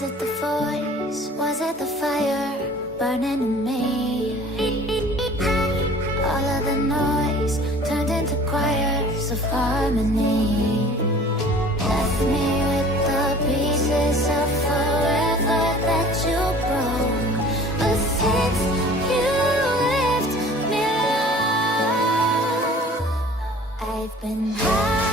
Was it the voice? Was it the fire burning in me? All of the noise turned into choirs of harmony. Left me with the pieces of forever that you broke. But since you left me alone, I've been high.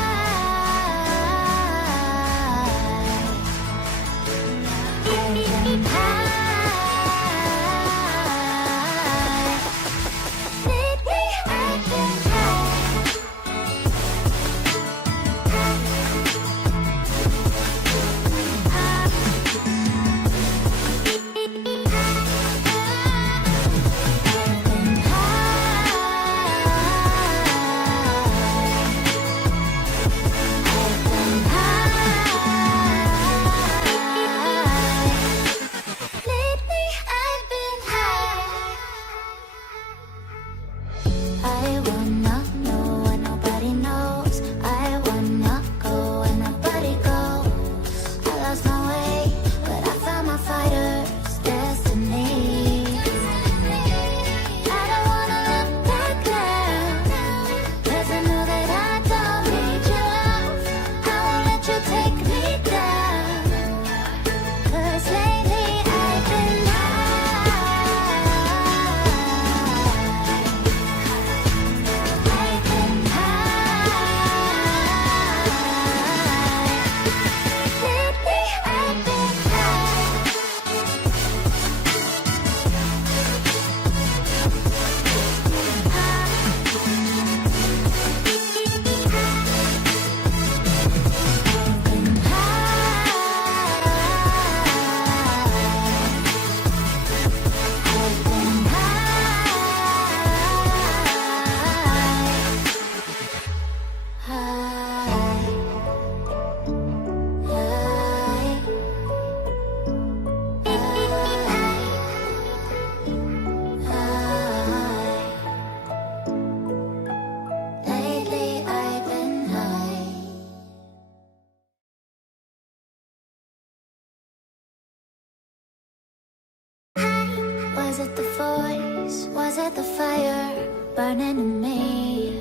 Was it the voice? Was it the fire burning in me?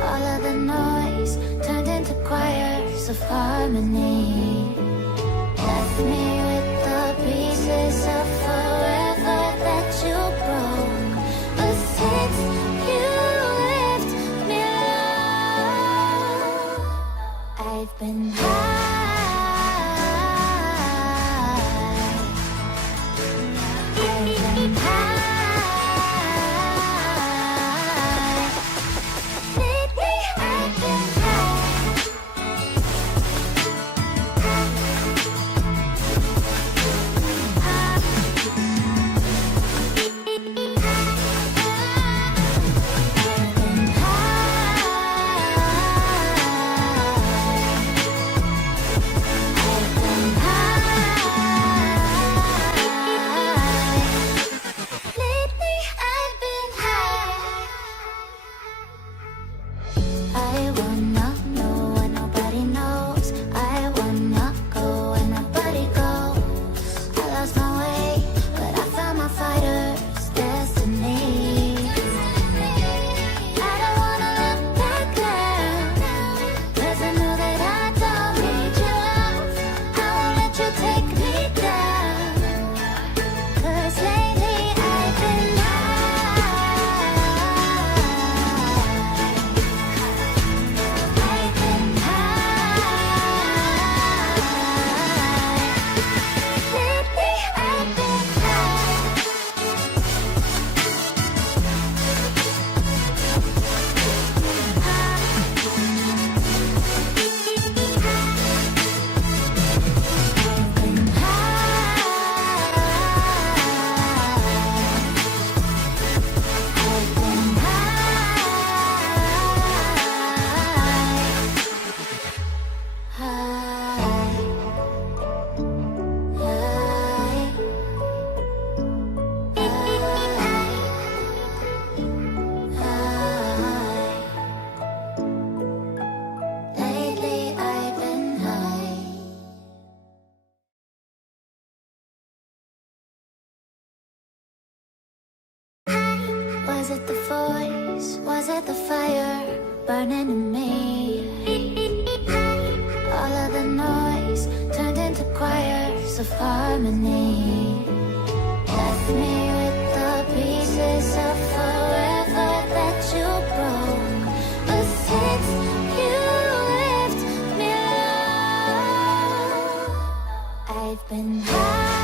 All of the noise turned into choirs of harmony. Left me with the pieces of forever that you broke. But since you left me alone, I've been high. Was it the voice? Was it the fire burning in me? All of the noise turned into choirs of harmony. Left me with the pieces of forever that you broke. But since you left me alone, I've been high.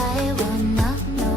I will not know